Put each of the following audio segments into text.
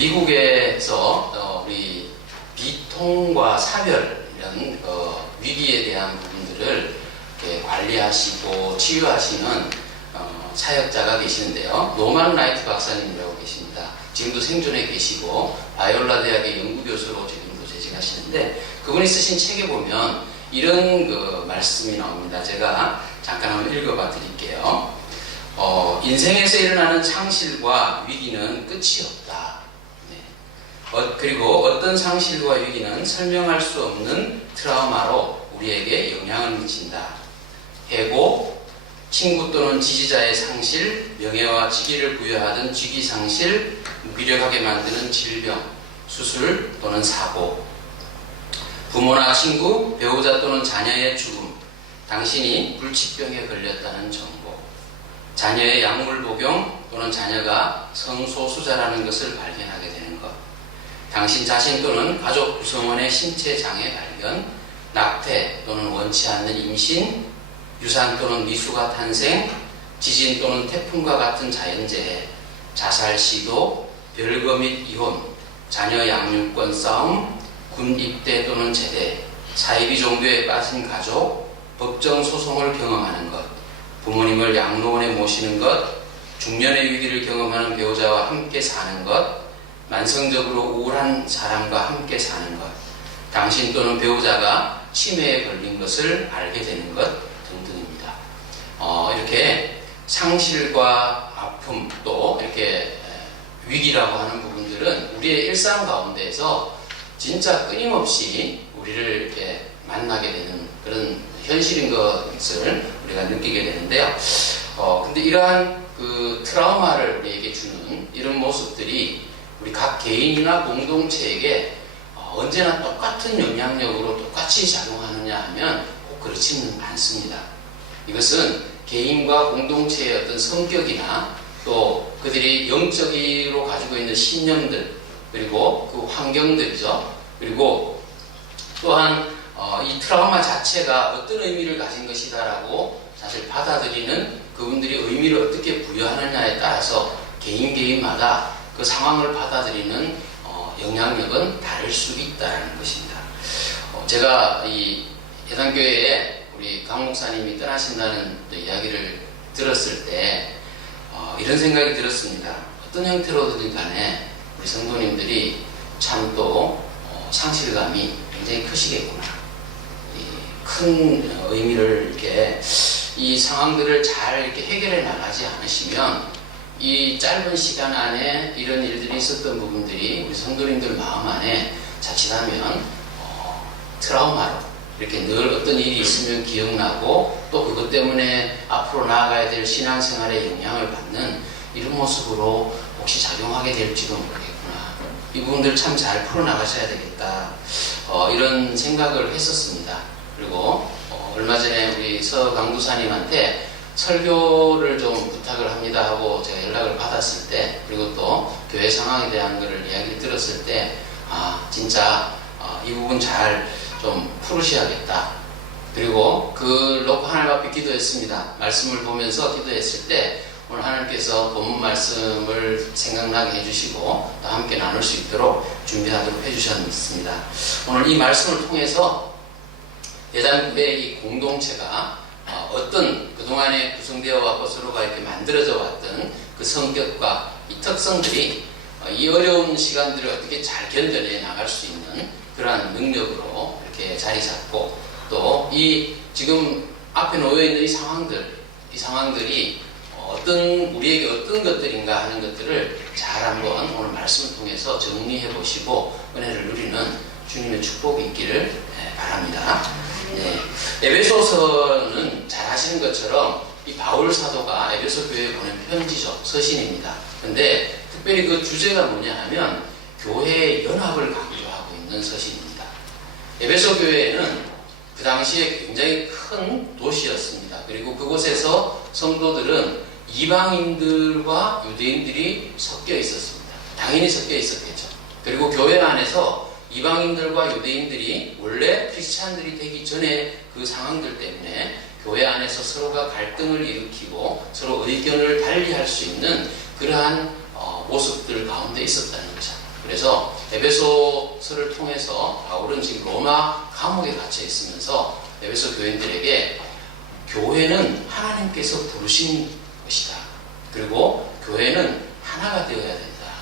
미국에서 우리 비통과 사별 이런 위기에 대한 부분들을 관리하시고 치유하시는 사역자가 계시는데요. 노만 라이트 박사님이라고 계십니다. 지금도 생존해 계시고 바이올라 대학의 연구교수로 지금도 재직하시는데, 그분이 쓰신 책에 보면 이런 말씀이 나옵니다. 제가 잠깐 한번 읽어봐 드릴게요. 인생에서 일어나는 상실과 위기는 끝이 없다. 네. 그리고 어떤 상실과 위기는 설명할 수 없는 트라우마로 우리에게 영향을 미친다. 해고, 친구 또는 지지자의 상실, 명예와 직위를 부여하던 직위 상실, 무기력하게 만드는 질병, 수술 또는 사고, 부모나 친구, 배우자 또는 자녀의 죽음, 당신이 불치병에 걸렸다는 정보, 자녀의 약물 복용 또는 자녀가 성소수자라는 것을 발견하게 되는 것, 당신 자신 또는 가족 구성원의 신체 장애 발견, 낙태 또는 원치 않는 임신, 유산 또는 미수가 탄생, 지진 또는 태풍과 같은 자연재해, 자살 시도, 별거 및 이혼, 자녀 양육권 싸움, 군 입대 또는 제대, 사이비 종교에 빠진 가족, 법정 소송을 경험하는 것, 부모님을 양로원에 모시는 것, 중년의 위기를 경험하는 배우자와 함께 사는 것, 만성적으로 우울한 사람과 함께 사는 것, 당신 또는 배우자가 치매에 걸린 것을 알게 되는 것 등등입니다. 이렇게 상실과 아픔 또 이렇게 위기라고 하는 부분들은 우리의 일상 가운데에서 진짜 끊임없이 우리를 이렇게 만나게 되는 그런 현실인 것을 우리가 느끼게 되는데요. 근데 이러한 그 트라우마를 우리에게 주는 이런 모습들이 우리 각 개인이나 공동체에게 언제나 똑같은 영향력으로 똑같이 작용하느냐 하면 꼭 그렇지는 않습니다. 이것은 개인과 공동체의 어떤 성격이나 또 그들이 영적으로 가지고 있는 신념들, 그리고 그 환경들이죠. 그리고 또한 이 트라우마 자체가 어떤 의미를 가진 것이다라고 사실 받아들이는 그분들이 의미를 어떻게 부여하느냐에 따라서 개인마다 그 상황을 받아들이는 영향력은 다를 수 있다는 것입니다. 제가 이 예단교회에 우리 강 목사님이 떠나신다는 이야기를 들었을 때 이런 생각이 들었습니다. 어떤 형태로든 간에 우리 성도님들이 참 또 상실감이 굉장히 크시겠구나. 큰 의미를 이렇게 이 상황들을 잘 이렇게 해결해 나가지 않으시면 이 짧은 시간 안에 이런 일들이 있었던 부분들이 우리 성도님들 마음 안에 자칫하면 트라우마로 이렇게 늘 어떤 일이 있으면 기억나고 또 그것 때문에 앞으로 나아가야 될 신앙생활에 영향을 받는 이런 모습으로 혹시 작용하게 될지도 모르겠구나. 이 부분들 참 잘 풀어나가셔야 되겠다. 이런 생각을 했었습니다. 그리고 얼마 전에 우리 서 강도사님한테 설교를 좀 부탁을 합니다 하고 제가 연락을 받았을 때, 그리고 또 교회 상황에 대한 것을 이야기를 들었을 때, 진짜 이 부분 잘 좀 풀으셔야겠다. 그리고 그 놓고 하나님 앞에 기도했습니다. 말씀을 보면서 기도했을 때 오늘 하나님께서 본문 말씀을 생각나게 해주시고 또 함께 나눌 수 있도록 준비하도록 해주셨습니다. 오늘 이 말씀을 통해서 예단교회의 이 공동체가 어떤 그동안에 구성되어 왔고 서로가 이렇게 만들어져 왔던 그 성격과 이 특성들이 이 어려운 시간들을 어떻게 잘 견뎌내 나갈 수 있는 그러한 능력으로 이렇게 자리 잡고, 또 이 지금 앞에 놓여 있는 이 상황들이 우리에게 어떤 것들인가 하는 것들을 잘 한번 오늘 말씀을 통해서 정리해 보시고 은혜를 누리는 주님의 축복이 있기를 바랍니다. 네. 에베소서는 잘 아시는 것처럼 이 바울 사도가 에베소 교회에 보낸 편지죠. 서신입니다. 근데 특별히 그 주제가 뭐냐 하면 교회의 연합을 강조하고 있는 서신입니다. 에베소 교회는 그 당시에 굉장히 큰 도시였습니다. 그리고 그곳에서 성도들은 이방인들과 유대인들이 섞여 있었습니다. 당연히 섞여 있었겠죠. 그리고 교회 안에서 이방인들과 유대인들이 원래 크리스찬들이 되기 전에 그 상황들 때문에 교회 안에서 서로가 갈등을 일으키고 서로 의견을 달리할 수 있는 그러한 모습들 가운데 있었다는 거죠. 그래서 에베소서를 통해서 바울은 지금 로마 감옥에 갇혀 있으면서 에베소 교인들에게 교회는 하나님께서 부르신 것이다. 그리고 교회는 하나가 되어야 된다.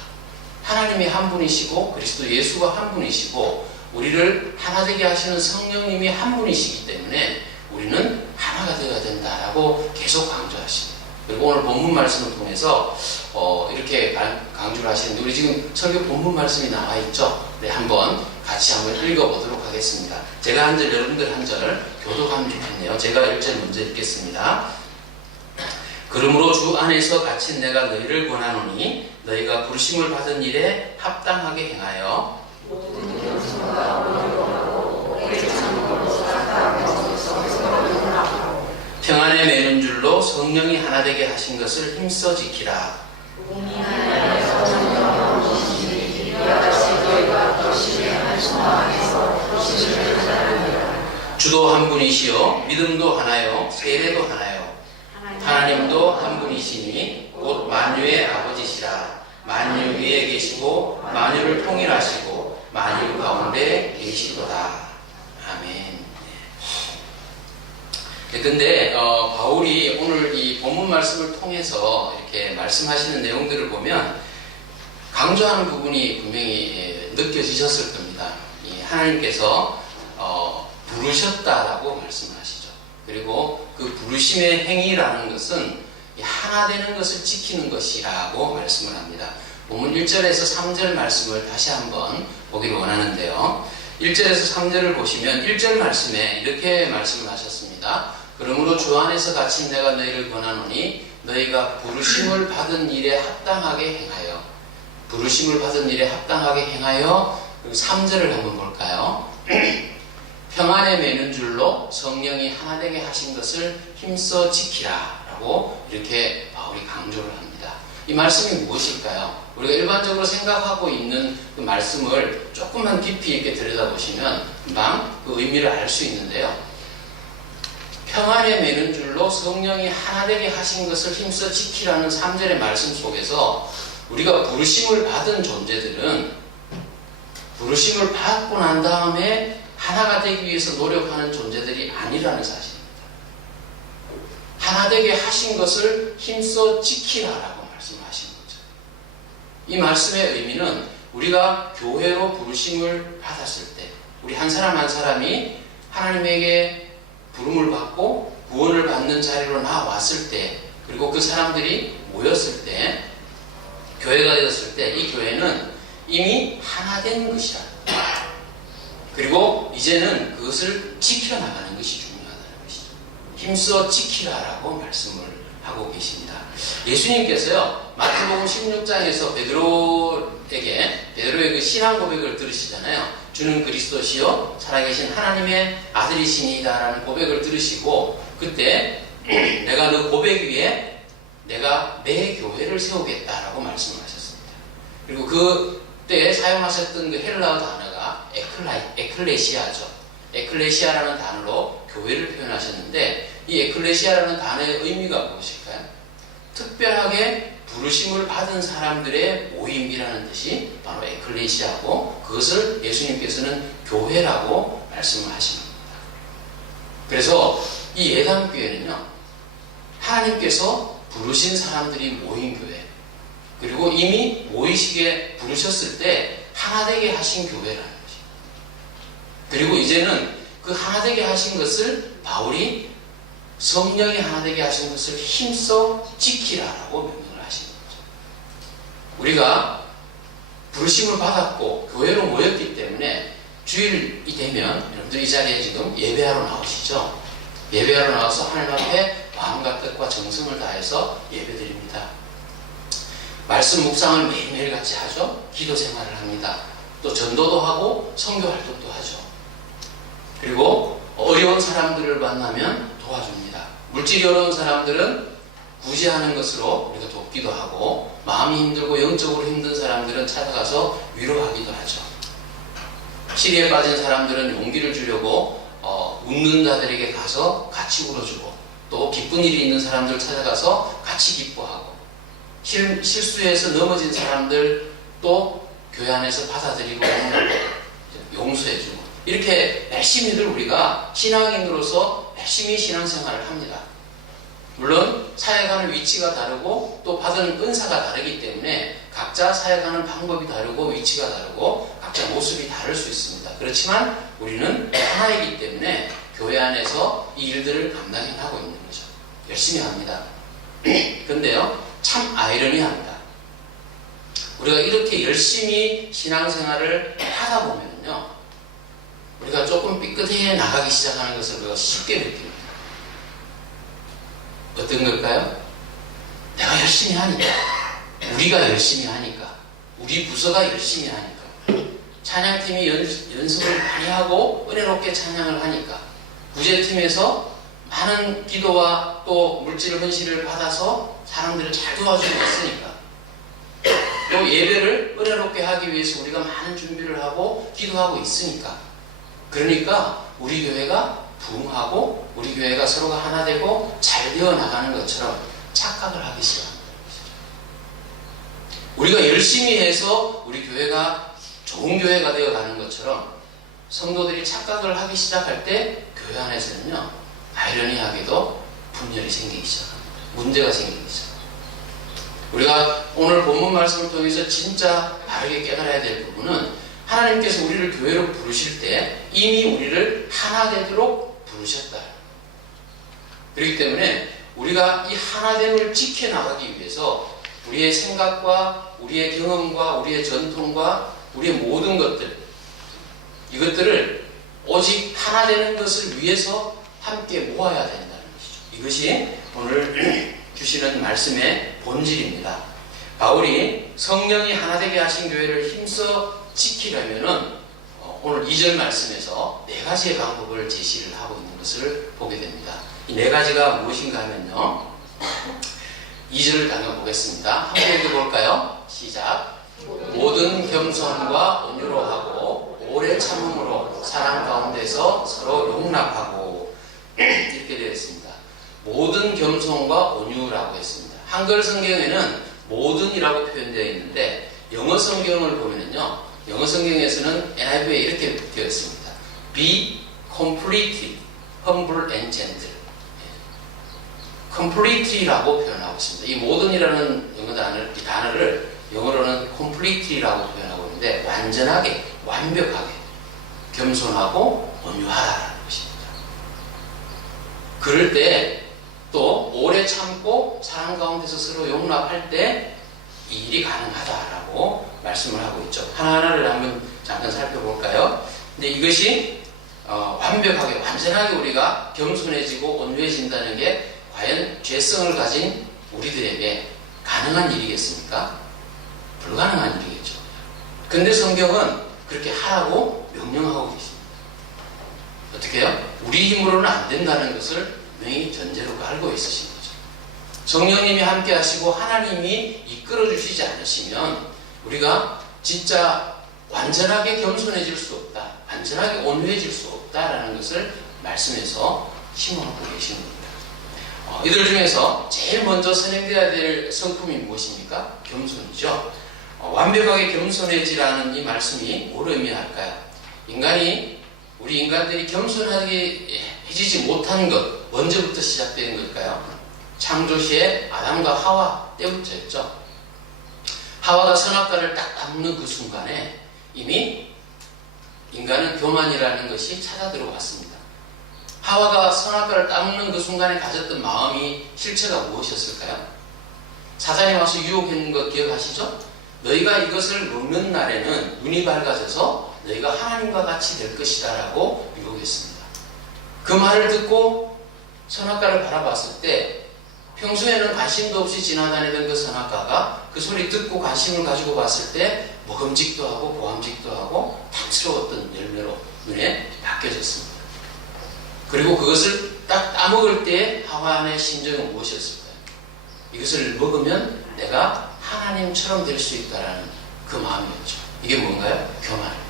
하나님이 한 분이시고 그리스도 예수가 한 분이시고 우리를 하나 되게 하시는 성령님이 한 분이시기 때문에 우리는 하나가 되어야 된다라고 계속 강조하십니다. 그리고 오늘 본문 말씀을 통해서 이렇게 강조를 하시는데 우리 지금 설교 본문 말씀이 나와 있죠? 네, 한번 같이 한번 읽어보도록 하겠습니다. 제가 한 절, 여러분들 한 절 교독하면 좋겠네요. 제가 1절 먼저 읽겠습니다. 그러므로 주 안에서 갇힌 내가 너희를 권하노니 너희가 부르심을 받은 일에 합당하게 행하여 평안에 매는 줄로 성령이 하나 되게 하신 것을 힘써 지키라. 주도 한 분이시요 믿음도 하나요 세례도 하나요 하나님도 한 분이시니 곧 만유의 아버지시라. 만유 위에 계시고 만유를 통일하시고 만유 가운데 계시도다. 아멘. 근데 바울이 오늘 이 본문 말씀을 통해서 이렇게 말씀하시는 내용들을 보면 강조하는 부분이 분명히 느껴지셨을 겁니다. 하나님께서 부르셨다라고 말씀하시죠. 그리고 그 부르심의 행위라는 것은 하나 되는 것을 지키는 것이라고 말씀을 합니다. 본문 1절에서 3절 말씀을 다시 한번 보기를 원하는데요. 1절에서 3절을 보시면 1절 말씀에 이렇게 말씀을 하셨습니다. 그러므로 주 안에서 갇힌 내가 너희를 권하노니 너희가 부르심을 받은 일에 합당하게 행하여 부르심을 받은 일에 합당하게 행하여. 그리고 3절을 한번 볼까요? 평안에 매는 줄로 성령이 하나 되게 하신 것을 힘써 지키라 라고 이렇게 바울이 강조를 합니다. 이 말씀이 무엇일까요? 우리가 일반적으로 생각하고 있는 그 말씀을 조금만 깊이 있게 들여다보시면 금방 그 의미를 알 수 있는데요. 평안에 매는 줄로 성령이 하나 되게 하신 것을 힘써 지키라는 3절의 말씀 속에서 우리가 부르심을 받은 존재들은 부르심을 받고 난 다음에 하나가 되기 위해서 노력하는 존재들이 아니라는 사실입니다. 하나 되게 하신 것을 힘써 지키라라고 말씀하신 거죠. 이 말씀의 의미는 우리가 교회로 부르심을 받았을 때 우리 한 사람 한 사람이 하나님에게 부름을 받고 구원을 받는 자리로 나왔을 때 그리고 그 사람들이 모였을 때 교회가 되었을 때 이 교회는 이미 하나 된 것이라. 그리고 이제는 그것을 지켜나가는 것이 중요하다는 것이죠. 힘써 지키라라고 말씀을 하고 계십니다. 예수님께서요, 마태복음 16장에서 베드로의 그 신앙 고백을 들으시잖아요. 주는 그리스도시요 살아계신 하나님의 아들이시니이다 라는 고백을 들으시고 그때 내가 너 고백 위에 내가 내 교회를 세우겠다라고 말씀을 하셨습니다. 그리고 그때 사용하셨던 그 헬라어 단어가 에클레시아죠. 에클레시아라는 단어로 교회를 표현하셨는데 이 에클레시아라는 단어의 의미가 무엇일까요? 특별하게 부르심을 받은 사람들의 모임이라는 뜻이 바로 에클레시아고 그것을 예수님께서는 교회라고 말씀을 하신 겁니다. 그래서 이 예담교회는요, 하나님께서 부르신 사람들이 모인 교회, 그리고 이미 모이시게 부르셨을 때 하나 되게 하신 교회라는 것입니다. 그리고 이제는 그 하나 되게 하신 것을 바울이 성령이 하나 되게 하신 것을 힘써 지키라라고 명령을 하신 거죠. 우리가 부르심을 받았고 교회로 모였기 때문에 주일이 되면 여러분들 이 자리에 지금 예배하러 나오시죠. 예배하러 나와서 하나님 앞에 마음과 뜻과 정성을 다해서 예배드립니다. 말씀 묵상을 매일매일 같이 하죠. 기도 생활을 합니다. 또 전도도 하고 선교 활동도 하죠. 그리고 어려운 사람들을 만나면 도와줍니다. 물질이 어려운 사람들은 구제하는 것으로 우리가 돕기도 하고 마음이 힘들고 영적으로 힘든 사람들은 찾아가서 위로하기도 하죠. 시리에 빠진 사람들은 용기를 주려고 웃는 자들에게 가서 같이 울어주고 또 기쁜 일이 있는 사람들 찾아가서 같이 기뻐하고 실수해서 넘어진 사람들 또 교회 안에서 받아들이고 용서해주고 이렇게 열심히들 우리가 신앙인으로서 열심히 신앙생활을 합니다. 물론 사역하는 위치가 다르고 또 받은 은사가 다르기 때문에 각자 사역하는 방법이 다르고 위치가 다르고 각자 모습이 다를 수 있습니다. 그렇지만 우리는 하나이기 때문에 교회 안에서 이 일들을 감당해 나가고 있는 거죠. 열심히 합니다. 근데요, 참 아이러니합니다. 우리가 이렇게 열심히 신앙생활을 하다 보면요, 우리가 조금 삐끗해 나가기 시작하는 것을 우리가 쉽게 느낍니다. 어떤 걸까요? 내가 열심히 하니까, 우리가 열심히 하니까, 우리 부서가 열심히 하니까, 찬양팀이 연습을 많이 하고 은혜롭게 찬양을 하니까, 구제팀에서 많은 기도와 또 물질 헌신을 받아서 사람들을 잘 도와주고 있으니까, 또 예배를 은혜롭게 하기 위해서 우리가 많은 준비를 하고 기도하고 있으니까, 그러니까 우리 교회가 부흥하고 우리 교회가 서로가 하나 되고 잘 되어 나가는 것처럼 착각을 하기 시작합니다. 우리가 열심히 해서 우리 교회가 좋은 교회가 되어 가는 것처럼 성도들이 착각을 하기 시작할 때 교회 안에서는요, 아이러니하게도 분열이 생기기 시작합니다. 문제가 생기기 시작합니다. 우리가 오늘 본문 말씀을 통해서 진짜 바르게 깨달아야 될 부분은 하나님께서 우리를 교회로 부르실 때 이미 우리를 하나 되도록 부르셨다. 그렇기 때문에 우리가 이 하나됨을 지켜나가기 위해서 우리의 생각과 우리의 경험과 우리의 전통과 우리의 모든 것들, 이것들을 오직 하나 되는 것을 위해서 함께 모아야 된다는 것이죠. 이것이 오늘 주시는 말씀의 본질입니다. 바울이 성령이 하나 되게 하신 교회를 힘써 지키려면은 오늘 2절 말씀에서 4가지의 방법을 제시를 하고 있는 것을 보게 됩니다. 이 4가지가 무엇인가 하면요, 2절을 다녀보겠습니다. 한번 읽어볼까요? 시작. 모든 겸손과 온유로 하고 오래 참음으로 사랑 가운데서 서로 용납하고, 이렇게 되어 있습니다. 모든 겸손과 온유라고 했습니다. 한글 성경에는 모든이라고 표현되어 있는데 영어 성경을 보면요, 영어 성경에서는 NIV에 이렇게 되어 있습니다. Be completely humble and gentle. completely라고 표현하고 있습니다. 이 모든이라는 영어 이 단어를 영어로는 completely라고 표현하고 있는데 완전하게, 완벽하게 겸손하고 온유하라는 것입니다. 그럴 때 또 오래 참고 사랑 가운데서 서로 용납할 때 이 일이 가능하다라고 말씀을 하고 있죠. 하나하나를 한번 잠깐 살펴볼까요? 근데 이것이 완벽하게, 완전하게 우리가 겸손해지고 온유해진다는 게 과연 죄성을 가진 우리들에게 가능한 일이겠습니까? 불가능한 일이겠죠. 근데 성경은 그렇게 하라고 명령하고 계십니다. 어떻게 해요? 우리 힘으로는 안 된다는 것을 분명히 전제로 알고 있으신 거죠. 성령님이 함께 하시고 하나님이 이끌어 주시지 않으시면 우리가 진짜 완전하게 겸손해질 수 없다, 완전하게 온유해질 수 없다라는 것을 말씀에서 심어놓고 계신 겁니다. 이들 중에서 제일 먼저 선행되어야 될 성품이 무엇입니까? 겸손이죠. 완벽하게 겸손해지라는 이 말씀이 뭘 의미할까요? 우리 인간들이 겸손하게 해지지 못한 것, 언제부터 시작된 걸까요? 창조시에 아담과 하와 때부터였죠. 하와가 선악과를 딱 따먹는 그 순간에 이미 인간은 교만이라는 것이 찾아 들어왔습니다. 하와가 선악과를 따먹는 그 순간에 가졌던 마음이, 실체가 무엇이었을까요? 사단이 와서 유혹했는 것 기억하시죠? 너희가 이것을 먹는 날에는 눈이 밝아져서 너희가 하나님과 같이 될 것이다 라고 유혹했습니다. 그 말을 듣고 선악과를 바라봤을 때 평소에는 관심도 없이 지나다니던 그 선악과가 그 소리 듣고 관심을 가지고 봤을 때 먹음직도 하고 보암직도 하고 탐스러웠던 열매로 눈에 바뀌어졌습니다. 그리고 그것을 딱 따먹을 때 하와의 심정은 무엇이었을까요? 이것을 먹으면 내가 하나님처럼 될 수 있다라는 그 마음이었죠. 이게 뭔가요? 교만입니다.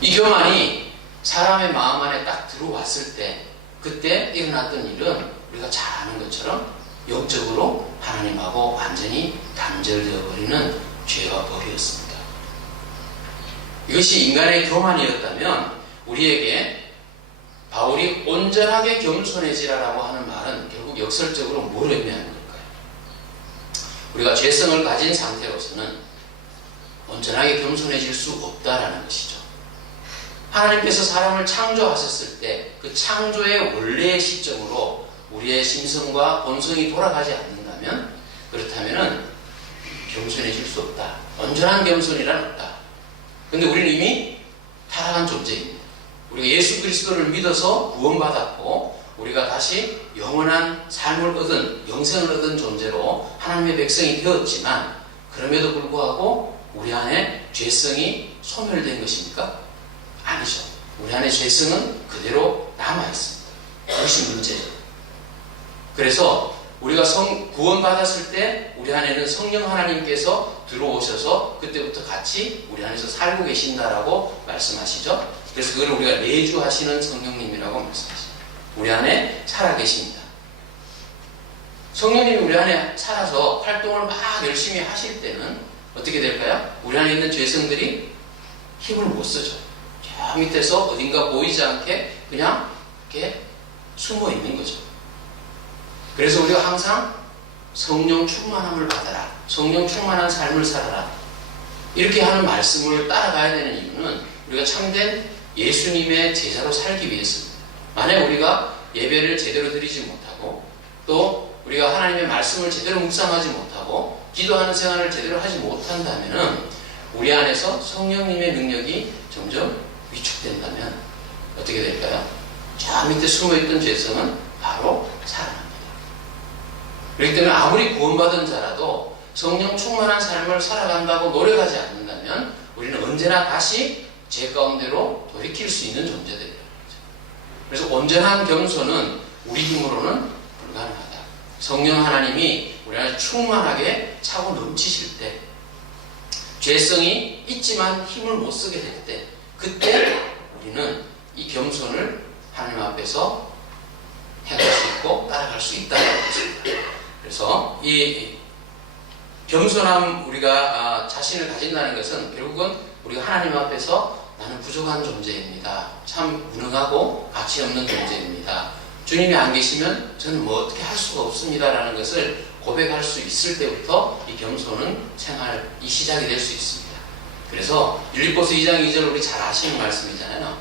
이 교만이 사람의 마음 안에 딱 들어왔을 때 그때 일어났던 일은 우리가 잘 아는 것처럼 영적으로 하나님하고 완전히 단절되어 버리는 죄와 벌이었습니다. 이것이 인간의 교만이었다면 우리에게 바울이 온전하게 겸손해지라라고 하는 말은 결국 역설적으로 뭘 의미하는 걸까요? 우리가 죄성을 가진 상태로서는 온전하게 겸손해질 수 없다라는 것이죠. 하나님께서 사람을 창조하셨을 때 그 창조의 원래의 시점으로 우리의 심성과 본성이 돌아가지 않는다면, 그렇다면 겸손해질 수 없다. 온전한 겸손이란 없다. 근데 우리는 이미 타락한 존재입니다. 우리가 예수 그리스도를 믿어서 구원받았고 우리가 다시 영원한 삶을 얻은, 영생을 얻은 존재로 하나님의 백성이 되었지만, 그럼에도 불구하고 우리 안에 죄성이 소멸된 것입니까? 아니죠. 우리 안에 죄성은 그대로 남아있습니다. 그것이 문제죠. 그래서 우리가 구원받았을 때 우리 안에는 성령 하나님께서 들어오셔서 그때부터 같이 우리 안에서 살고 계신다라고 말씀하시죠. 그래서 그걸 우리가 내주하시는 성령님이라고 말씀하시죠. 우리 안에 살아계십니다. 성령님이 우리 안에 살아서 활동을 막 열심히 하실 때는 어떻게 될까요? 우리 안에 있는 죄성들이 힘을 못 쓰죠. 저 밑에서 어딘가 보이지 않게 그냥 이렇게 숨어 있는 거죠. 그래서 우리가 항상 성령 충만함을 받아라, 성령 충만한 삶을 살아라, 이렇게 하는 말씀을 따라가야 되는 이유는 우리가 참된 예수님의 제자로 살기 위해서입니다. 만약 우리가 예배를 제대로 드리지 못하고 또 우리가 하나님의 말씀을 제대로 묵상하지 못하고 기도하는 생활을 제대로 하지 못한다면 우리 안에서 성령님의 능력이 점점 위축된다면 어떻게 될까요? 저 밑에 숨어있던 죄성은 바로 살아납니다. 그렇기 때문에 아무리 구원받은 자라도 성령 충만한 삶을 살아간다고 노력하지 않는다면 우리는 언제나 다시 죄 가운데로 돌이킬 수 있는 존재들이라는 거죠. 그래서 온전한 겸손은 우리 힘으로는 불가능하다. 성령 하나님이 우리 안에 충만하게 차고 넘치실 때, 죄성이 있지만 힘을 못 쓰게 될 때, 그때 우리는 이 겸손을 하나님 앞에서 행할 수 있고 따라갈 수 있다는 것입니다. 그래서 이 겸손함, 우리가 자신을 가진다는 것은 결국은 우리가 하나님 앞에서 나는 부족한 존재입니다. 참 무능하고 가치 없는 존재입니다. 주님이 안 계시면 저는 뭐 어떻게 할 수가 없습니다 라는 것을 고백할 수 있을 때부터 이 겸손은 생활이 시작이 될 수 있습니다. 그래서 빌립보서 2장 2절 우리 잘 아시는 말씀이잖아요.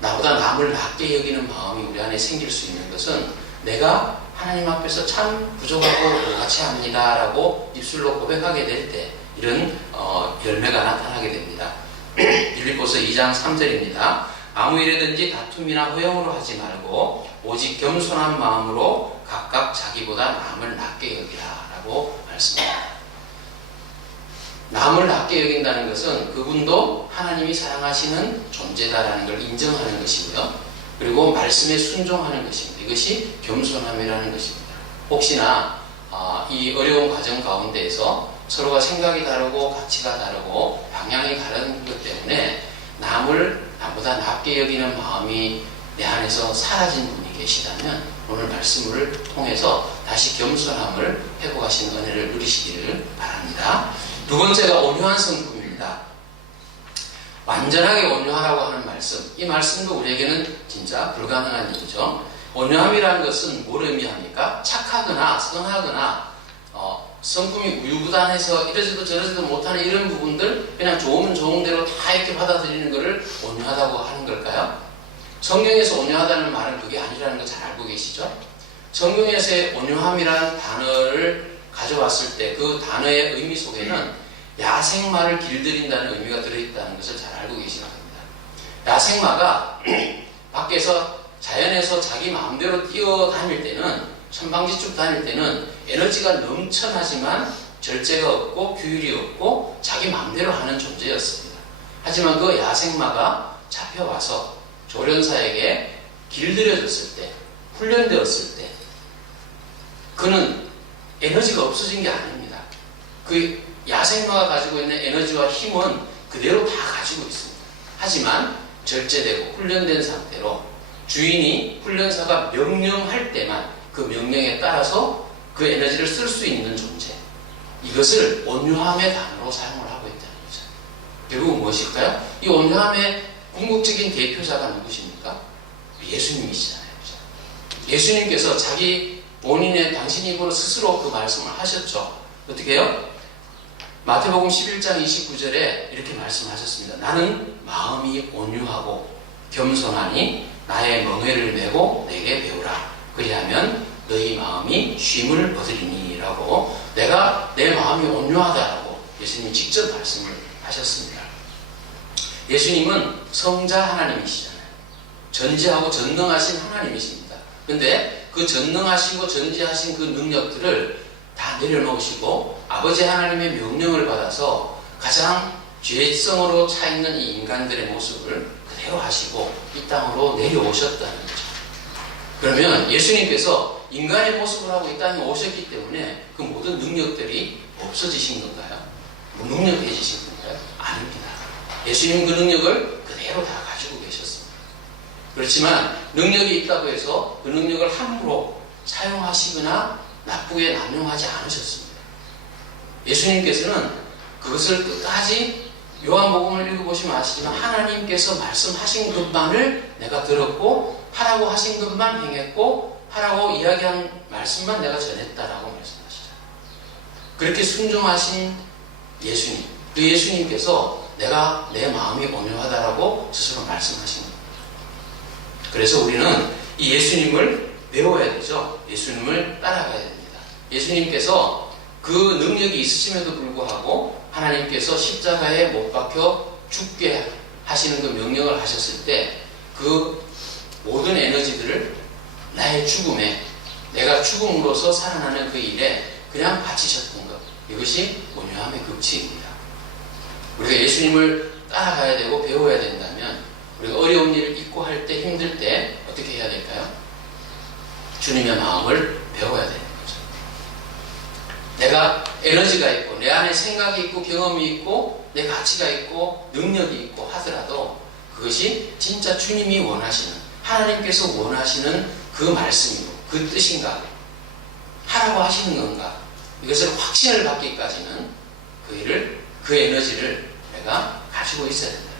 나보다 남을 낮게 여기는 마음이 우리 안에 생길 수 있는 것은 내가 하나님 앞에서 참 부족하고 가치 합니다 라고 입술로 고백하게 될 때 이런 열매가 나타나게 됩니다. 빌립보서 2장 3절입니다. 아무 일에든지 다툼이나 허영으로 하지 말고 오직 겸손한 마음으로 각각 자기보다 남을 낮게 여기라 라고 말씀합니다. 남을 낮게 여긴다는 것은 그분도 하나님이 사랑하시는 존재다라는 걸 인정하는 것이고요. 그리고 말씀에 순종하는 것입니다. 이것이 겸손함이라는 것입니다. 혹시나 이 어려운 과정 가운데에서 서로가 생각이 다르고 가치가 다르고 방향이 다른 것 때문에 남을 나보다 낮게 여기는 마음이 내 안에서 사라진 분이 계시다면 오늘 말씀을 통해서 다시 겸손함을 회복하시는 은혜를 누리시기를 바랍니다. 두 번째가 온유한 성품입니다. 완전하게 온유하라고 하는 말씀, 이 말씀도 우리에게는 진짜 불가능한 일이죠. 온유함이라는 것은 뭘 의미합니까? 착하거나 선하거나 성품이 우유부단해서 이러지도 저러지도 못하는 이런 부분들 그냥 좋으면 좋은 대로 다 이렇게 받아들이는 것을 온유하다고 하는 걸까요? 성경에서 온유하다는 말은 그게 아니라는 거 잘 알고 계시죠? 성경에서의 온유함이라는 단어를 가져왔을 때 그 단어의 의미 속에는 야생마를 길들인다는 의미가 들어있다는 것을 잘 알고 계시나 겁니다. 야생마가 밖에서 자연에서 자기 마음대로 뛰어다닐 때는, 천방지축 다닐 때는 에너지가 넘쳐나지만 절제가 없고 규율이 없고 자기 마음대로 하는 존재였습니다. 하지만 그 야생마가 잡혀와서 조련사에게 길들여졌을 때, 훈련되었을 때 그는 에너지가 없어진 게 아닙니다. 그 야생마가 가지고 있는 에너지와 힘은 그대로 다 가지고 있습니다. 하지만 절제되고 훈련된 상태로 주인이, 훈련사가 명령할 때만 그 명령에 따라서 그 에너지를 쓸 수 있는 존재, 이것을 온유함의 단어로 사용을 하고 있다는 거죠. 결국 무엇일까요? 이 온유함의 궁극적인 대표자가 누구십니까? 예수님이시잖아요. 예수님께서 자기 본인의 당신의 입으로 스스로 그 말씀을 하셨죠. 어떻게 해요? 마태복음 11장 29절에 이렇게 말씀하셨습니다. 나는 마음이 온유하고 겸손하니 나의 멍에를 메고 내게 배우라. 그리하면 너희 마음이 쉼을 얻으리니 라고, 내가 내 마음이 온유하다라고 예수님이 직접 말씀을 하셨습니다. 예수님은 성자 하나님이시잖아요. 전지하고 전능하신 하나님이십니다. 근데 그 전능하시고 전지하신 그 능력들을 다 내려놓으시고 아버지 하나님의 명령을 받아서 가장 죄성으로 차있는 이 인간들의 모습을 그대로 하시고 이 땅으로 내려오셨다는 거죠. 그러면 예수님께서 인간의 모습을 하고 이 땅에 오셨기 때문에 그 모든 능력들이 없어지신 건가요? 무능력해지신 건가요? 아닙니다. 예수님 그 능력을 그대로 다 가지고 계셨습니다. 그렇지만 능력이 있다고 해서 그 능력을 함부로 사용하시거나 나쁘게 남용하지 않으셨습니다. 예수님께서는 그것을 끝까지, 요한복음을 읽어보시면 아시지만 하나님께서 말씀하신 것만을 내가 들었고 하라고 하신 것만 행했고 하라고 이야기한 말씀만 내가 전했다라고 말씀하시죠. 그렇게 순종하신 예수님, 그 예수님께서 내가 내 마음이 온유하다라고 스스로 말씀하신 겁니다. 그래서 우리는 이 예수님을 배워야 되죠. 예수님을 따라가야 됩니다. 예수님께서 그 능력이 있으심에도 불구하고 하나님께서 십자가에 못 박혀 죽게 하시는 그 명령을 하셨을 때 그 모든 에너지들을 나의 죽음에, 내가 죽음으로써 살아나는 그 일에 그냥 바치셨던 것, 이것이 온유함의 극치입니다. 우리가 예수님을 따라가야 되고 배워야 된다면 우리가 어려운 일을 잊고 할 때, 힘들 때 어떻게 해야 될까요? 주님의 마음을 배워야 되는 거죠. 내가 에너지가 있고 내 안에 생각이 있고 경험이 있고 내 가치가 있고 능력이 있고 하더라도 그것이 진짜 주님이 원하시는, 하나님께서 원하시는 그 말씀이고 그 뜻인가, 하라고 하시는 건가, 이것을 확신을 받기까지는 그 에너지를 내가 가지고 있어야 된다.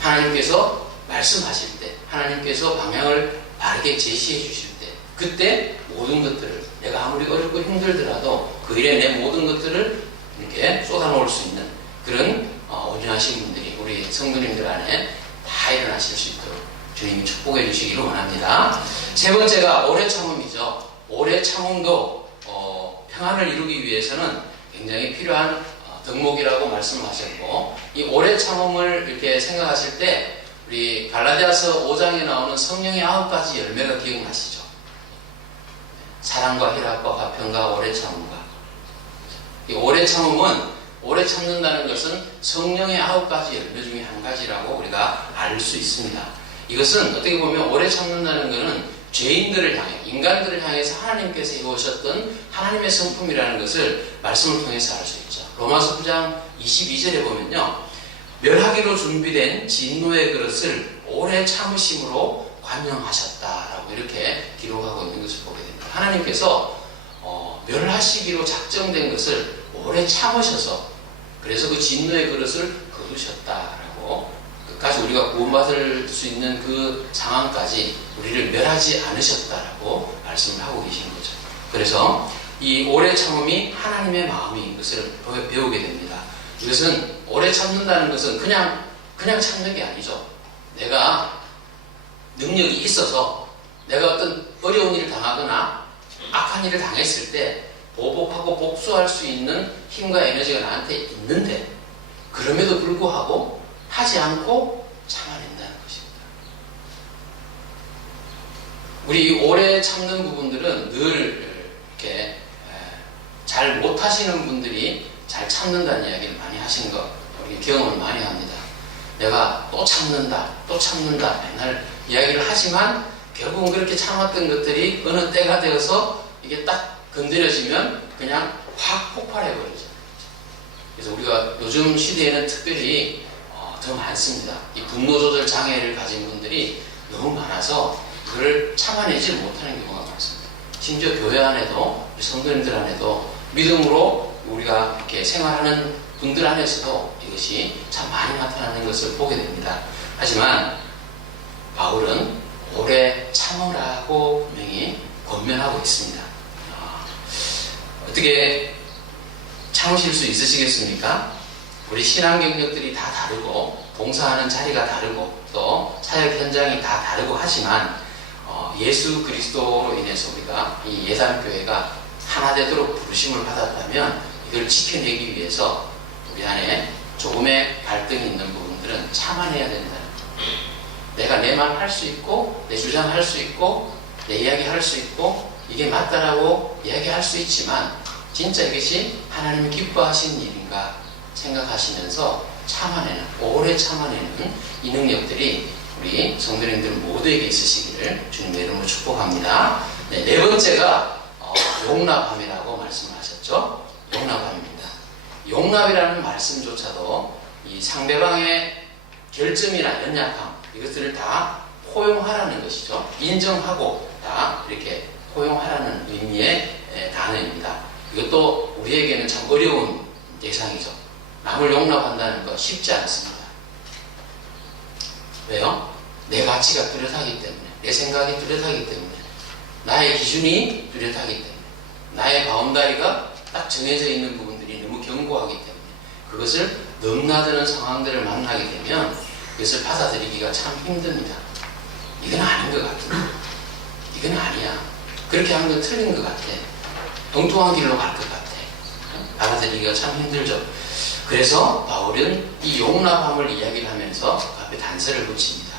하나님께서 말씀하실 때, 하나님께서 방향을 바르게 제시해 주실 때, 그때 모든 것들을, 내가 아무리 어렵고 힘들더라도 그 일에 내 모든 것들을 이렇게 쏟아놓을 수 있는 그런 온유하신 분들이 우리 성도님들 안에 다 일어나실 수 있도록 주님이 축복해 주시기를 원합니다. 세 번째가 오래 참음이죠. 오래 참음도 평안을 이루기 위해서는 굉장히 필요한 덕목이라고 말씀하셨고, 이 오래 참음을 이렇게 생각하실 때 우리 갈라디아서 5장에 나오는 성령의 9가지 열매가 기억나시죠? 사랑과 희락과 화평과 오래 참음과. 이 오래 참음은, 오래 참는다는 것은 성령의 9가지 열매 중에 한 가지라고 우리가 알 수 있습니다. 이것은 어떻게 보면 오래 참는다는 것은 죄인들을 향해, 인간들을 향해서 하나님께서 해오셨던 하나님의 성품이라는 것을 말씀을 통해서 알 수 있죠. 로마서 9장 22절에 보면요, 멸하기로 준비된 진노의 그릇을 오래 참으심으로 관영하셨다라고 이렇게 기록하고 있는 것을 보게 됩니다. 하나님께서 멸하시기로 작정된 것을 오래 참으셔서, 그래서 그 진노의 그릇을 거두셨다라고, 끝까지 우리가 구원받을 수 있는 그 상황까지 우리를 멸하지 않으셨다라고 말씀을 하고 계신 거죠. 그래서 이 오래 참음이 하나님의 마음인 것을 배우게 됩니다. 이것은, 오래 참는다는 것은 그냥 참는 게 아니죠. 내가 능력이 있어서 내가 어떤 어려운 일을 당하거나 악한 일을 당했을 때 보복하고 복수할 수 있는 힘과 에너지가 나한테 있는데, 그럼에도 불구하고 하지 않고 참아낸다는 것입니다. 우리 오래 참는 부분들은 늘 이렇게 잘 못하시는 분들이 잘 참는다는 이야기를 많이 하신 거 우리 경험을 많이 합니다. 내가 또 참는다 맨날 이야기를 하지만 결국은 그렇게 참았던 것들이 어느 때가 되어서 이게 딱 건드려지면 그냥 확 폭발해버리죠. 그래서 우리가 요즘 시대에는 특별히 더 많습니다. 이 분노 조절 장애를 가진 분들이 너무 많아서 그걸 참아내지 못하는 경우가 많습니다. 심지어 교회 안에도, 우리 성도님들 안에도 믿음으로 우리가 이렇게 생활하는 분들 안에서도 이것이 참 많이 나타나는 것을 보게 됩니다. 하지만 바울은 오래 참으라고 분명히 권면하고 있습니다. 어떻게 참으실 수 있으시겠습니까? 우리 신앙 경력들이 다 다르고 봉사하는 자리가 다르고 또 사역 현장이 다 다르고 하지만 예수 그리스도로 인해서 우리가 이 예산교회가 하나 되도록 부르심을 받았다면 이걸 지켜내기 위해서 우리 안에 조금의 갈등이 있는 부분들은 참아내야 된다는 거예요. 내가 내 말 할 수 있고 내 주장할 수 있고 내 이야기 할 수 있고 이게 맞다라고 이야기할 수 있지만 진짜 이것이 하나님이 기뻐하시는 일인가 생각하시면서 참아내는, 오래 참아내는 이 능력들이 우리 성도님들 모두에게 있으시기를 주님의 이름으로 축복합니다. 네 번째가 용납함이라고 말씀하셨죠. 용납함입니다. 용납이라는 말씀조차도 이 상대방의 결점이나 연약함 이것들을 다 포용하라는 것이죠. 인정하고 다 이렇게 포용하라는 의미의 단어입니다. 이것도 우리에게는 참 어려운 대상이죠. 남을 용납한다는 거 쉽지 않습니다. 왜요? 내 가치가 뚜렷하기 때문에, 내 생각이 뚜렷하기 때문에, 나의 기준이 뚜렷하기 때문에, 나의 바운다리가 딱 정해져 있는 부분들이 너무 견고하기 때문에 그것을 넘나드는 상황들을 만나게 되면 그것을 받아들이기가 참 힘듭니다. 이건 아닌 것 같은데, 이건 아니야. 그렇게 하는 건 틀린 것 같아. 엉뚱한 길로 갈 것 같아. 받아들이기가 참 힘들죠. 그래서 바울은 이 용납함을 이야기를 하면서 그 앞에 단서를 붙입니다.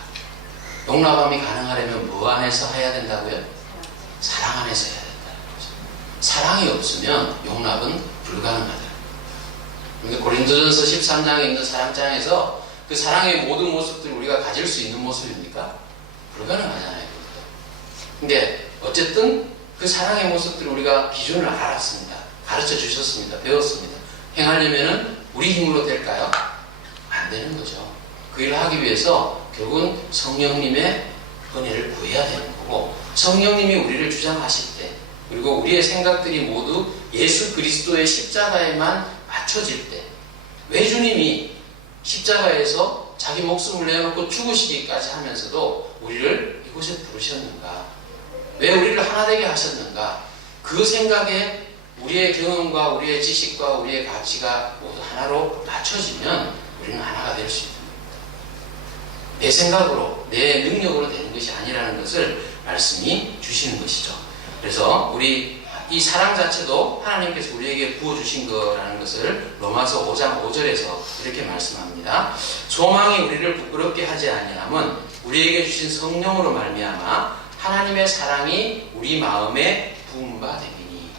용납함이 가능하려면 뭐 안에서 해야 된다고요? 사랑 안에서 해야 된다는 거죠. 사랑이 없으면 용납은 불가능하다. 그러니까 고린도전서 13장에 있는 사랑장에서 그 사랑의 모든 모습들을 우리가 가질 수 있는 모습입니까? 불가능하잖아요. 근데 어쨌든 그 사랑의 모습들을 우리가 기준을 알았습니다. 가르쳐 주셨습니다. 배웠습니다. 행하려면은 우리 힘으로 될까요? 안 되는 거죠. 그 일을 하기 위해서 결국은 성령님의 은혜를 구해야 되는 거고, 성령님이 우리를 주장하실 때, 그리고 우리의 생각들이 모두 예수 그리스도의 십자가에만 맞춰질 때, 왜 주님이 십자가에서 자기 목숨을 내어놓고 죽으시기까지 하면서도 우리를 이곳에 부르셨는가? 왜 우리를 하나 되게 하셨는가? 그 생각에 우리의 경험과 우리의 지식과 우리의 가치가 모두 하나로 맞춰지면 우리는 하나가 될 수 있습니다. 내 생각으로, 내 능력으로 되는 것이 아니라는 것을 말씀이 주시는 것이죠. 그래서 우리 이 사랑 자체도 하나님께서 우리에게 부어주신 거라는 것을 로마서 5장 5절에서 이렇게 말씀합니다. 소망이 우리를 부끄럽게 하지 아니함은 우리에게 주신 성령으로 말미암아 하나님의 사랑이 우리 마음에 부은 바 됨이니.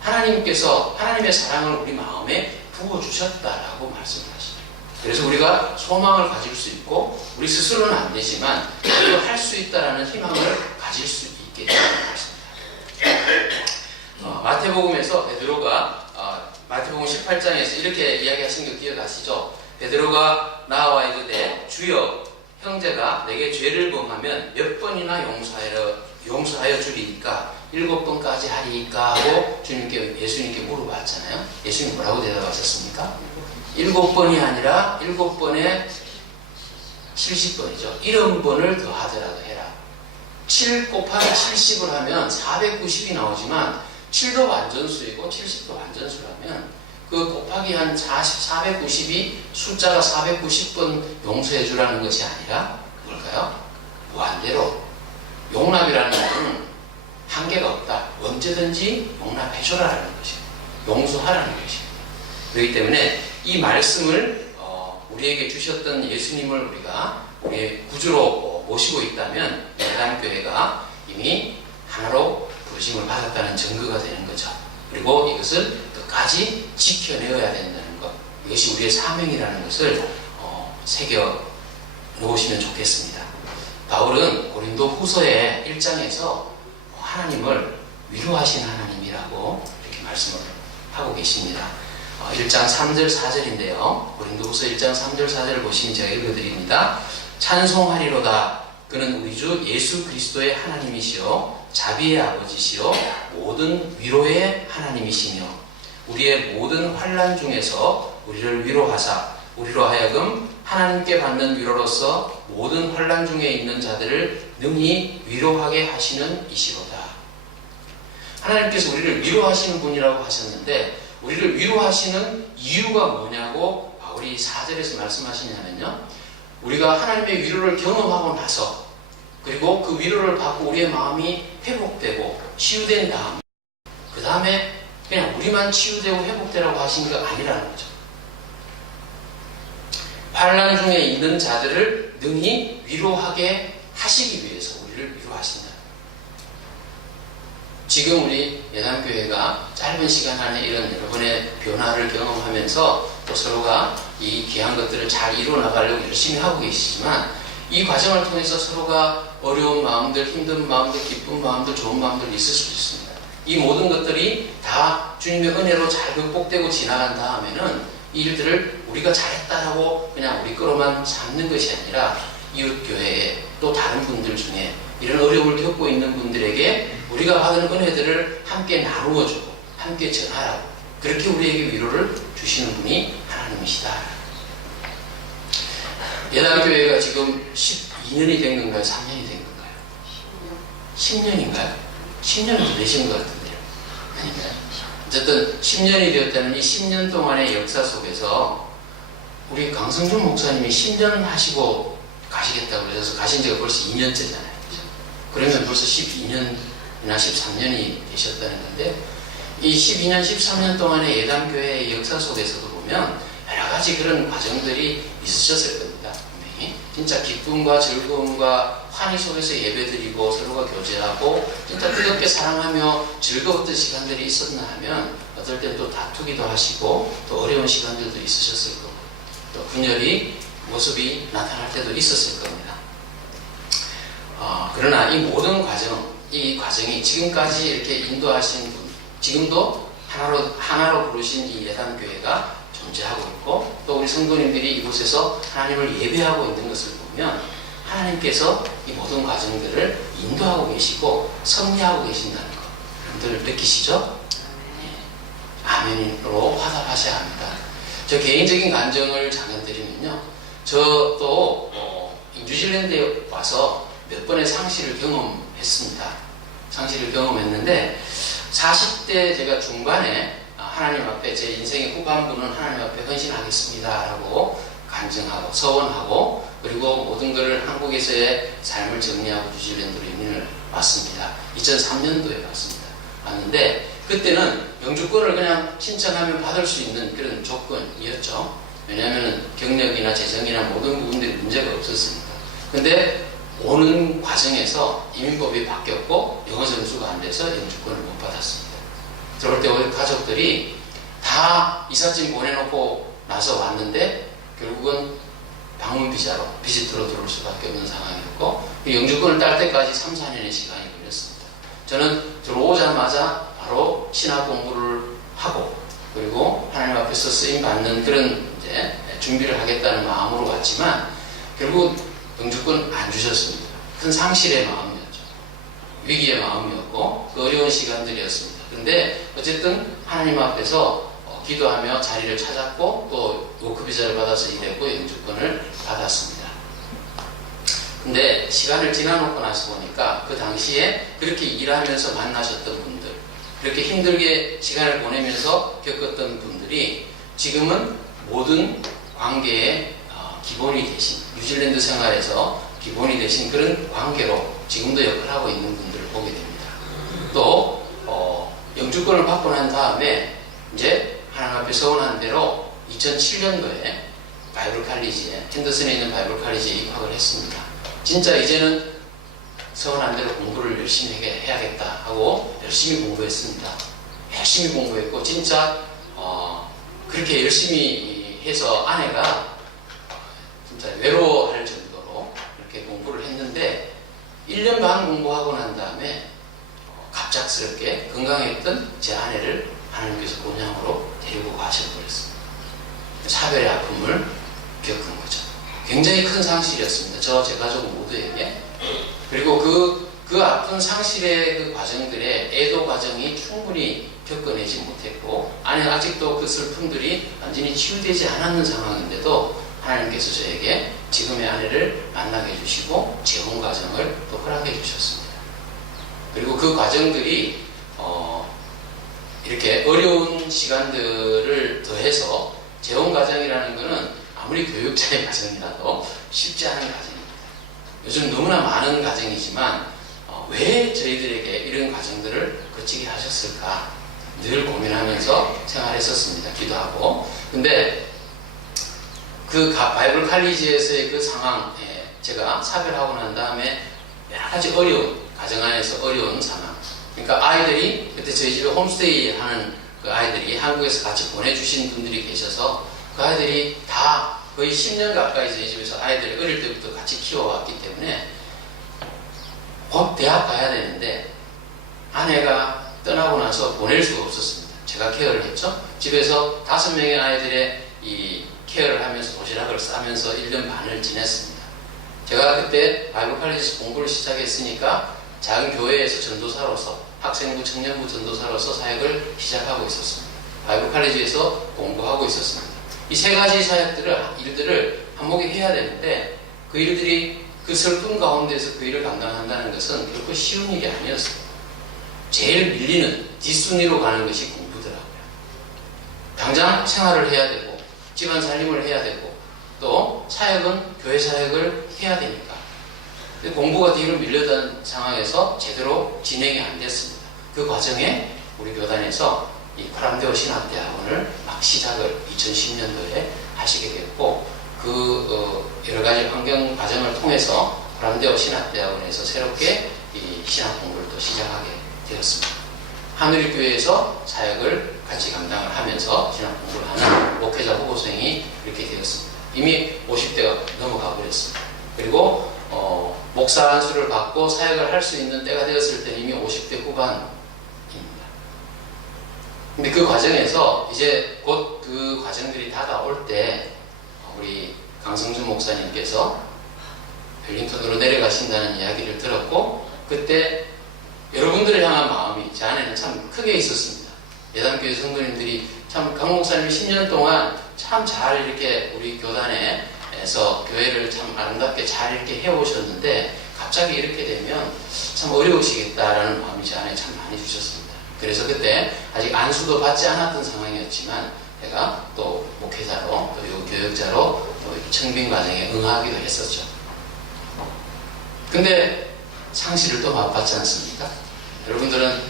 하나님께서 하나님의 사랑을 우리 마음에 부어주셨다라고 말씀하십니다. 그래서 우리가 소망을 가질 수 있고 우리 스스로는 안 되지만 우리가 할 수 있다라는 희망을 가질 수 있게 되는 것입니다. 마태복음에서 베드로가 마태복음 18장에서 이렇게 이야기하신 거 기억하시죠? 베드로가 나와 이르되 주여 형제가 내게 죄를 범하면 몇 번이나 용서하여 주리이까 7번까지 하리이까 하고 예수님께 물어봤잖아요. 예수님 뭐라고 대답하셨습니까? 7번이 아니라 7번에 70번이죠. 70번을 더 하더라도 해라. 7 곱하기 70을 하면 490이 나오지만 7도 완전수이고 70도 완전수라면 그 곱하기 한 490이 숫자가 490번 용서해 주라는 것이 아니라 뭘까요? 무한대로 용납이라는 것은 한계가 없다. 언제든지 용납해 줘라라는 것입니다. 용서하라는 것입니다. 그렇기 때문에 이 말씀을 우리에게 주셨던 예수님을 우리가 우리의 구주로 모시고 있다면 예단교회가 이미 하나로 부르심을 받았다는 증거가 되는 거죠. 그리고 이것을 끝까지 지켜내어야 된다는 것, 이것이 우리의 사명이라는 것을 새겨 놓으시면 좋겠습니다. 바울은 고린도 후서의 1장에서 하나님을 위로하신 하나님이라고 이렇게 말씀을 하고 계십니다. 1장 3절 4절인데요. 고린도 후서 1장 3절 4절을 보시면 제가 읽어드립니다. 찬송하리로다. 그는 우리 주 예수 그리스도의 하나님이시요 자비의 아버지시요 모든 위로의 하나님이시며 우리의 모든 환난 중에서 우리를 위로하사 우리로 하여금 하나님께 받는 위로로서 모든 환난 중에 있는 자들을 능히 위로하게 하시는 이시로다. 하나님께서 우리를 위로하시는 분이라고 하셨는데 우리를 위로하시는 이유가 뭐냐고 바울이 4절에서 말씀하시냐면요. 우리가 하나님의 위로를 경험하고 나서 그리고 그 위로를 받고 우리의 마음이 회복되고 치유된 다음 그 다음에 그냥 우리만 치유되고 회복되라고 하신 게 아니라는 거죠. 환난 중에 있는 자들을 능히 위로하게 하시기 위해서 우리를 위로하신다. 지금 우리 예담교회가 짧은 시간 안에 이런 여러분의 변화를 경험하면서 또 서로가 이 귀한 것들을 잘 이루어나가려고 열심히 하고 계시지만 이 과정을 통해서 서로가 어려운 마음들, 힘든 마음들, 기쁜 마음들, 좋은 마음들 있을 수도 있습니다. 이 모든 것들이 다 주님의 은혜로 잘 극복되고 지나간 다음에는 이 일들을 우리가 잘했다라고 그냥 우리 거로만 삼는 것이 아니라 이웃교회에 또 다른 분들 중에 이런 어려움을 겪고 있는 분들에게 우리가 받은 은혜들을 함께 나누어주고 함께 전하라고 그렇게 우리에게 위로를 주시는 분이 하나님이시다. 예담교회가 지금 12년이 된 건가요? 3년이 된 건가요? 10년인가요? 10년은 되신 것 같은데요. 아닌가요? 어쨌든 10년이 되었다는 이 10년 동안의 역사 속에서 우리 강성준 목사님이 10년 하시고 가시겠다고 그래서 가신 지가 벌써 2년째잖아요. 그러면 벌써 12년이나 13년이 되셨다는 건데 이 12년, 13년 동안의 예담교회의 역사 속에서도 보면 여러 가지 그런 과정들이 있으셨을 겁니다. 분명히. 진짜 기쁨과 즐거움과 환희 속에서 예배드리고 서로가 교제하고 진짜 뜨겁게 사랑하며 즐거웠던 시간들이 있었나 하면 어떨 땐 또 다투기도 하시고 또 어려운 시간들도 있으셨을 거고 또 분열이 모습이 나타날 때도 있었을 겁니다. 그러나 이 모든 과정, 이 과정이 지금까지 이렇게 인도하신 분, 지금도 하나로 부르신 이 예담교회가 존재하고 있고 또 우리 성도님들이 이곳에서 하나님을 예배하고 있는 것을 보면 하나님께서 이 모든 과정들을 인도하고 계시고 섭리하고 계신다는 것 여러분들 느끼시죠? 아멘으로 화답하셔야 합니다. 저 개인적인 간증을 잠깐 드리면요. 저도 뉴질랜드에 와서 몇 번의 상실을 경험했습니다. 상실을 경험했는데 40대 제가 중반에 하나님 앞에 제 인생의 후반부는 하나님 앞에 헌신하겠습니다 라고 간증하고 서원하고 그리고 모든 것을 한국에서의 삶을 정리하고 뉴질랜드로 이민을 왔습니다. 2003년도에 왔는데 그때는 영주권을 그냥 신청하면 받을 수 있는 그런 조건이었죠. 왜냐하면 경력이나 재정이나 모든 부분들이 문제가 없었으니까. 근데 오는 과정에서 이민법이 바뀌었고 영어 점수가 안 돼서 영주권을 못 받았습니다. 들어올 때 우리 가족들이 다 이삿짐 보내놓고 나서 왔는데 결국은 방문 비자로 비지트로 들어올 수밖에 없는 상황이었고 영주권을 딸 때까지 3, 4년의 시간이 걸렸습니다. 저는 들어오자마자 바로 신학 공부를 하고 그리고 하나님 앞에서 쓰임 받는 그런 이제 준비를 하겠다는 마음으로 왔지만 결국 영주권 안 주셨습니다. 큰 상실의 마음이었죠. 위기의 마음이었고 그 어려운 시간들이었습니다. 그런데 어쨌든 하나님 앞에서 기도하며 자리를 찾았고 또 워크비자를 받아서 일했고 영주권을 받았습니다. 근데 시간을 지나놓고 나서 보니까 그 당시에 그렇게 일하면서 만나셨던 분들 그렇게 힘들게 시간을 보내면서 겪었던 분들이 지금은 모든 관계의 기본이 되신 뉴질랜드 생활에서 기본이 되신 그런 관계로 지금도 역할하고 있는 분들을 보게 됩니다. 또 영주권을 받고 난 다음에 이제 하나님 앞에 서원한 대로 2007년도에 바이블 칼리지에 핸더슨에 있는 바이블 칼리지에 입학을 했습니다. 진짜 이제는 서원한 대로 공부를 열심히 해야겠다 하고 열심히 공부했습니다. 열심히 공부했고 진짜 그렇게 열심히 해서 아내가 진짜 외로워할 정도로 이렇게 공부를 했는데 1년 반 공부하고 난 다음에 갑작스럽게 건강했던 제 아내를 하나님께서 본향으로 데리고 가셔버렸습니다. 사별의 아픔을 겪은 거죠. 굉장히 큰 상실이었습니다. 제 가족 모두에게. 그리고 그 그 아픈 상실의 그 과정들의 애도 과정이 충분히 겪어내지 못했고, 아직도 그 슬픔들이 완전히 치유되지 않았는 상황인데도 하나님께서 저에게 지금의 아내를 만나게 해주시고 재혼 과정을 또 허락해 주셨습니다. 그리고 그 과정들이 이렇게 어려운 시간들을 더해서 재혼 과정이라는 것은 아무리 교육자의 과정이라도 쉽지 않은 과정입니다. 요즘 너무나 많은 과정이지만 왜 저희들에게 이런 과정들을 거치게 하셨을까 늘 고민하면서 생활했었습니다. 기도하고. 근데 그 바이블 칼리지에서의 그 상황에 제가 사별하고 난 다음에 여러 가지 어려운 가정 안에서 어려운 상황. 그러니까 아이들이 그때 저희 집에 홈스테이 하는 그 아이들이 한국에서 같이 보내주신 분들이 계셔서 그 아이들이 다 거의 10년 가까이 저희 집에서 아이들을 어릴 때부터 같이 키워왔기 때문에 곧 대학 가야 되는데 아내가 떠나고 나서 보낼 수가 없었습니다. 제가 케어를 했죠. 집에서 5명의 아이들의 이 케어를 하면서 도시락을 싸면서 1년 반을 지냈습니다. 제가 그때 바이블 칼리지 공부를 시작했으니까 작은 교회에서 전도사로서 학생부 청년부 전도사로서 사역을 시작하고 있었습니다. 바이블 칼리지에서 공부하고 있었습니다. 이 세 가지 일들을 한목에 해야 되는데 그 일들이 그 슬픔 가운데서 그 일을 감당한다는 것은 결코 쉬운 일이 아니었어요. 제일 밀리는 뒷순위로 가는 것이 공부더라고요. 당장 생활을 해야 되고 집안 살림을 해야 되고 또 사역은 교회 사역을 해야 되니까 공부가 뒤로 밀려든 상황에서 제대로 진행이 안 됐습니다. 그 과정에 우리 교단에서 이 코람데오 신학대학원을 막 시작을 2010년도에 하시게 됐고 여러 가지 환경 과정을 통해서 코람데오 신학대학원에서 새롭게 이 신학 공부를 또 시작하게 되었습니다. 하늘교회에서 사역을 같이 감당을 하면서 신학 공부를 하는 목회자 후보생이 이렇게 되었습니다. 이미 50대가 넘어가 버렸습니다. 그리고 목사 안수를 받고 사역을 할 수 있는 때가 되었을 때 이미 50대 후반입니다. 근데 그 과정에서 이제 곧 그 과정들이 다가올 때 우리 강성준 목사님께서 벨링턴으로 내려가신다는 이야기를 들었고 그때 여러분들을 향한 마음이 제 안에는 참 크게 있었습니다. 예단교회 성도님들이 참 강 목사님이 10년 동안 참 잘 이렇게 우리 교단에서 교회를 참 아름답게 잘 이렇게 해오셨는데 갑자기 이렇게 되면 참 어려우시겠다라는 마음이 제 안에 참 많이 주셨습니다. 그래서 그때 아직 안수도 받지 않았던 상황이었지만 제가 또 목회자로 또 교육자로 또 청빙 과정에 응하기도 했었죠. 근데 상실을 또 맛봤지 않습니까? 여러분들은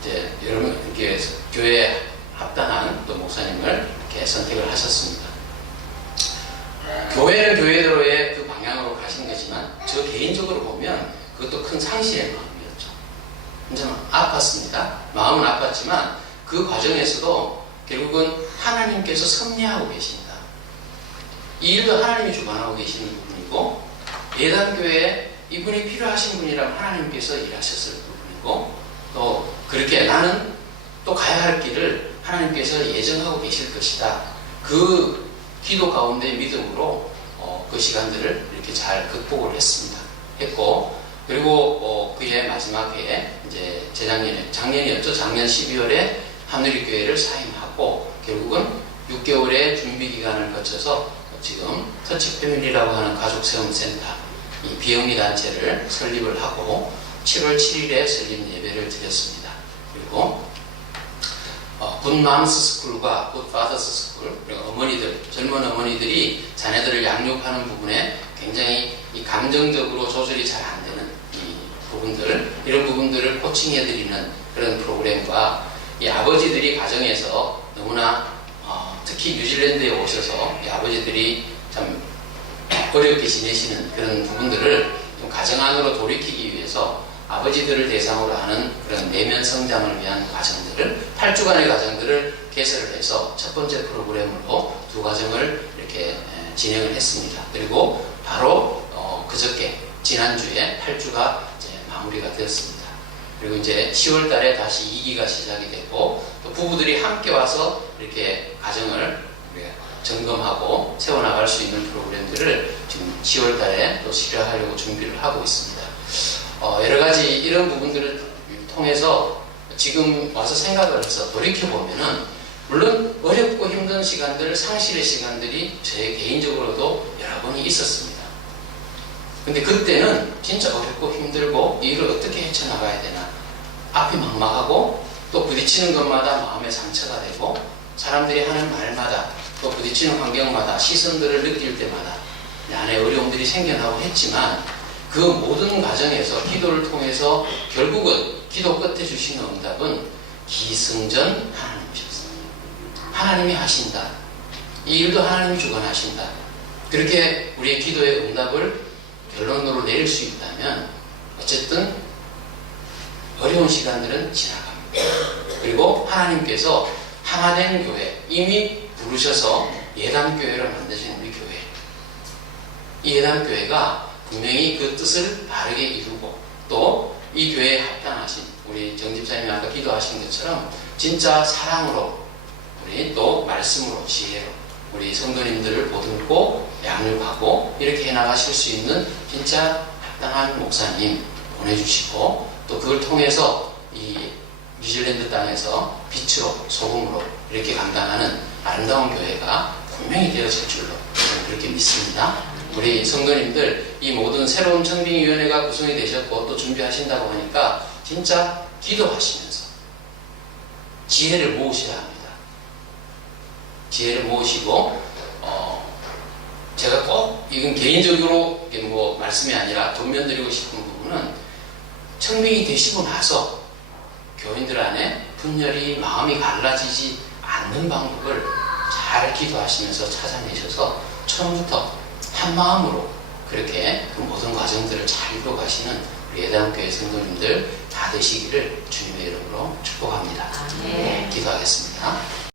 이제 여러분 이렇게 교회에 합당한 또 목사님을 이렇게 선택을 하셨습니다. 교회는 교회대로의 그 방향으로 가신 거지만 저 개인적으로 보면 그것도 큰 상실의 마음이었죠. 좀 아팠습니다. 마음은 아팠지만 그 과정에서도 결국은 하나님께서 섭리하고 계십니다. 이 일도 하나님이 주관하고 계시는 부분이고 예단교회에 이분이 필요하신 분이라면 하나님께서 일하셨을 부분이고 또 그렇게 나는 또 가야 할 길을 하나님께서 예정하고 계실 것이다. 그 기도 가운데 믿음으로 그 시간들을 이렇게 잘 극복을 했고 그리고 그해 마지막 해에 이제 작년이었죠. 작년 12월에 하늘교회를 사임하고 결국은 6개월의 준비 기간을 거쳐서 지금 터치 패밀리라고 하는 가족 세움 센터 이 비영리 단체를 설립을 하고 7월 7일에 설립 예배를 드렸습니다. 그리고 굿맘스 스쿨과 굿파더스 스쿨 그리고 어머니들 젊은 어머니들이 자녀들을 양육하는 부분에 굉장히 이 감정적으로 조절이 잘 안 되는 이 부분들 이런 부분들을 코칭해드리는 그런 프로그램과 이 아버지들이 가정에서 너무나 특히 뉴질랜드에 오셔서 이 아버지들이 참 어렵게 지내시는 그런 부분들을 좀 가정 안으로 돌이키기 위해서 아버지들을 대상으로 하는 그런 내면 성장을 위한 과정들을 8주간의 과정들을 개설을 해서 첫 번째 프로그램으로 2과정을 이렇게 진행을 했습니다. 그리고 바로 그저께 지난주에 8주가 이제 마무리가 되었습니다. 그리고 이제 10월 달에 다시 2기가 시작이 됐고 또 부부들이 함께 와서 이렇게 가정을 점검하고 세워나갈 수 있는 프로그램들을 지금 10월 달에 또 시작하려고 준비를 하고 있습니다. 여러 가지 이런 부분들을 통해서 지금 와서 생각을 해서 돌이켜보면은 물론 어렵고 힘든 시간들, 상실의 시간들이 제 개인적으로도 여러 번이 있었습니다. 근데 그때는 진짜 어렵고 힘들고 이 일을 어떻게 헤쳐나가야 되나, 앞이 막막하고 또 부딪히는 것마다 마음의 상처가 되고 사람들이 하는 말마다 또 부딪히는 환경마다 시선들을 느낄 때마다 내 안에 어려움들이 생겨나고 했지만 그 모든 과정에서 기도를 통해서 결국은 기도 끝에 주시는 응답은 기승전 하나님이셨습니다. 하나님이 하신다. 이 일도 하나님이 주관하신다. 그렇게 우리의 기도의 응답을 결론으로 내릴 수 있다면 어쨌든 어려운 시간들은 지나갑니다. 그리고 하나님께서 하나된 교회, 이미 부르셔서 예담교회를 만드신 우리 교회, 이 예담교회가 분명히 그 뜻을 바르게 이루고 또 이 교회에 합당하신 우리 정집사님이 아까 기도하신 것처럼 진짜 사랑으로 우리 또 말씀으로 지혜로 우리 성도님들을 보듬고 양육하고 이렇게 해나가실 수 있는 진짜 합당한 목사님 보내주시고 또 그걸 통해서 이 뉴질랜드 땅에서 빛으로 소금으로 이렇게 감당하는 아름다운 교회가 분명히 되어질 줄로 저는 그렇게 믿습니다. 우리 성도님들 이 모든 새로운 청빙위원회가 구성이 되셨고 또 준비하신다고 하니까 진짜 기도하시면서 지혜를 모으셔야 합니다. 지혜를 모으시고 제가 꼭 이건 개인적으로 뭐 말씀이 아니라 권면드리고 싶은 부분은 청빙이 되시고 나서 교인들 안에 분열이 마음이 갈라지지 않는 방법을 잘 기도하시면서 찾아내셔서 처음부터 한 마음으로 그렇게 그 모든 과정들을 잘 이루어 가시는 우리 예담교회 성도님들 다 되시기를 주님의 이름으로 축복합니다. 기도하겠습니다.